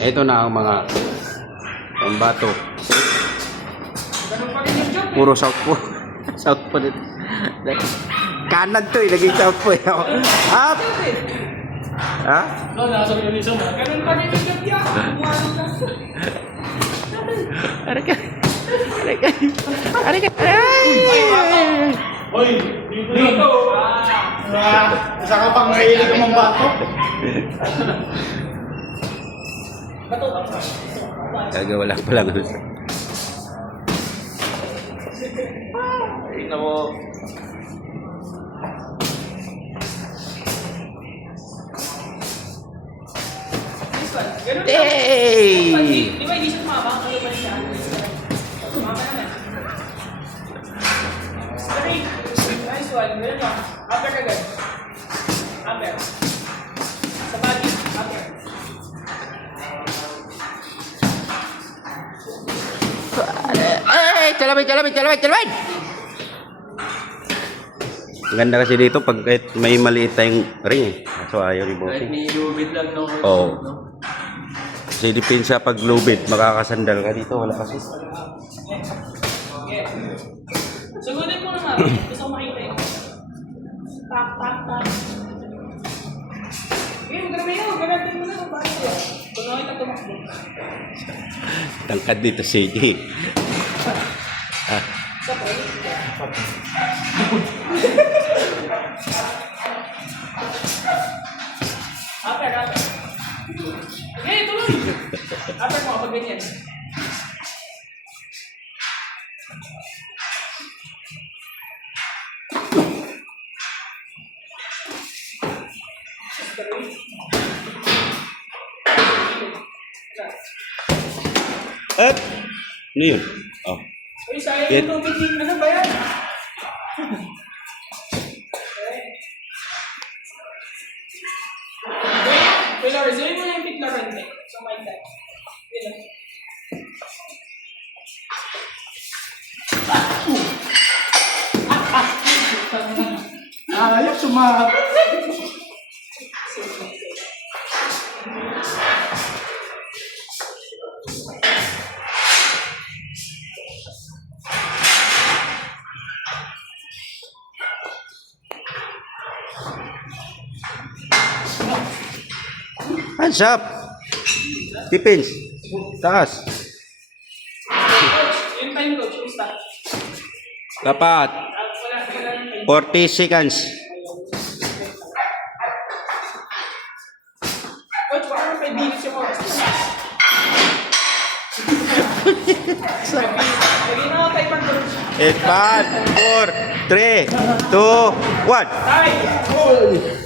Ito na ang mga pambato. Puro south po. South po dito. Kanan to eh. Naging south po eh. Up! Ha? No, nasa Luzon. Ganun pa rin yung gabya. Aray ka. Aray ka. Aray ka. Hoy, dito. Isa ka pang mahilig ng mga bato. Bato ba? Gagawa lang pala. Tingnan mo. Ganun lang. Hey! Di ba hindi siya tumama? Ano ba siya? Tumama naman. Straight. Nice one. Ganun lang. Upper agad. Upper. Sa body. Upper. Ay! Calabay! Ang ganda kasi dito pag kahit may maliit tayong ring eh. So ayaw ni Kahit Bossing. may lubid lang no. Oo. Kasi depensa pag lubid, makakasandal ka dito. Wala kasi. Okay. Sagutin mo naman. Gusto ko makita yun. Tap. Eh, magkarabi yun. Ganatin mo na. Bakit yun? Kung nakita tumakbo. Tangkad dito si AJ. Sa pre. Upper. Okay, tuloy. Upper mo kapag ganyan. Up! Ano yun? Oh. Uy, sayang Get. yung tubig din. Ano ba yan? Wait, Lars, yun mo yung pick na rente. So, my God. Wait lang. Ayos, sumahap. Hands up! Depends. Taas. Coach, yung time coach, yung stop. Dapat. Wala ng time. 40 seconds. Coach, baka ng 5 minutes yung oras. Lagyan na ako timer, coach. 8, 5, 4, 3, 2, 1. Time!